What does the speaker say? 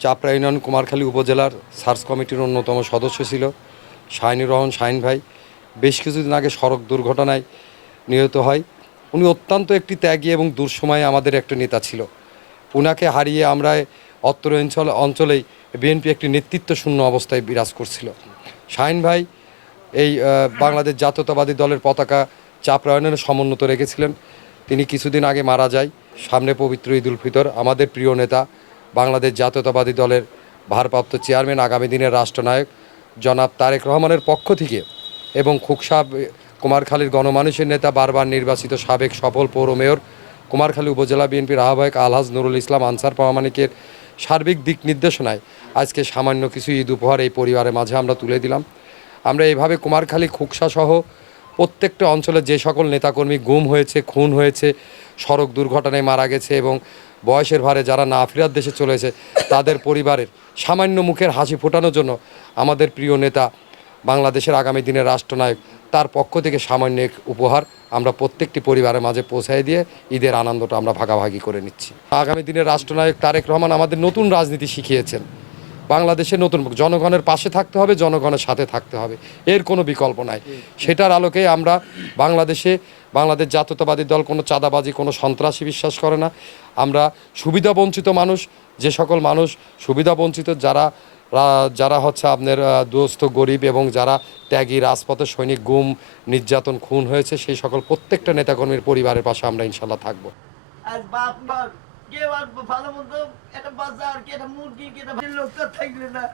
চাপড়া union Kumarkhali উপজেলার search কমিটির অন্যতম সদস্য ছিল শাহিনুর রহমান শাহিন ভাই। বেশ কিছুদিন আগে সড়ক দুর্ঘটনায় নিহত হয়। উনি অত্যন্ত একটি ত্যাগী এবং দুঃসময়ে আমাদের একটা নেতা ছিল। উনাকে হারিয়ে আমরা অত্র অঞ্চলেই বিএনপি একটি নেতৃত্ব শূন্য অবস্থায় বিরাজ করছিল। শাহিন ভাই এই বাংলাদেশ জাতীয়তাবাদী দলের পতাকা চাপড়া ইউনিয়নে সমুন্নত রেখেছিলেন। তিনি কিছুদিন আগে মারা যায়। সামনে পবিত্র ঈদ উল ফিতর। আমাদের প্রিয় নেতা বাংলাদেশ জাতীয়তাবাদী দলের ভারপ্রাপ্ত চেয়ারম্যান, আগামী দিনের রাষ্ট্রনায়ক জনাব তারেক রহমানের পক্ষ থেকে এবং খুকসা কুমারখালীর গণমানুষের নেতা, বারবার নির্বাচিত সাবেক সফল পৌর মেয়র, কুমারখালী উপজেলা বিএনপির আহ্বায়ক আলহাজ নুরুল ইসলাম আনসার প্রামাণিকের সার্বিক দিক নির্দেশনায় আজকে সামান্য কিছু ঈদ উপহার এই পরিবারের মাঝে আমরা তুলে দিলাম। আমরা এইভাবে কুমারখালী, খুকসা সহ প্রত্যেকটা অঞ্চলে যে সকল নেতাকর্মী গুম হয়েছে, খুন হয়েছে, সড়ক দুর্ঘটনায় মারা গেছে এবং বয়সের ভারে যারা না ফেরার দেশে চলেছে, তাদের পরিবারের সামান্য মুখের হাসি ফোটানোর জন্য আমাদের প্রিয় নেতা বাংলাদেশের আগামী দিনের রাষ্ট্রনায়ক তার পক্ষ থেকে সামান্য এক উপহার আমরা প্রত্যেকটি পরিবারের মাঝে পৌঁছায় দিয়ে ঈদের আনন্দটা আমরা ভাগাভাগি করে নিচ্ছি। আগামী দিনের রাষ্ট্রনায়ক তারেক রহমান আমাদের নতুন রাজনীতি শিখিয়েছেন। বাংলাদেশের নতুন জনগণের পাশে থাকতে হবে, জনগণের সাথে থাকতে হবে, এর কোনো বিকল্প নাই। সেটার আলোকে আমরা বাংলাদেশ জাতীয়তাবাদী দল কোনো চাঁদাবাজি, কোনো সন্ত্রাসী বিশ্বাস করে না। আমরা সুবিধাবঞ্চিত মানুষ, যে সকল মানুষ সুবিধাবঞ্চিত, যারা হচ্ছে আপনার দুস্থ গরিব এবং যারা ত্যাগী রাজপথের সৈনিক, গুম নির্যাতন খুন হয়েছে, সেই সকল প্রত্যেকটা নেতাকর্মীর পরিবারের পাশে আমরা ইনশাল্লাহ থাকবো। কেউ আর ভালো মন্দ একটা বাজার, কি একটা মুরগি, কি একটা লোক থাকলে না।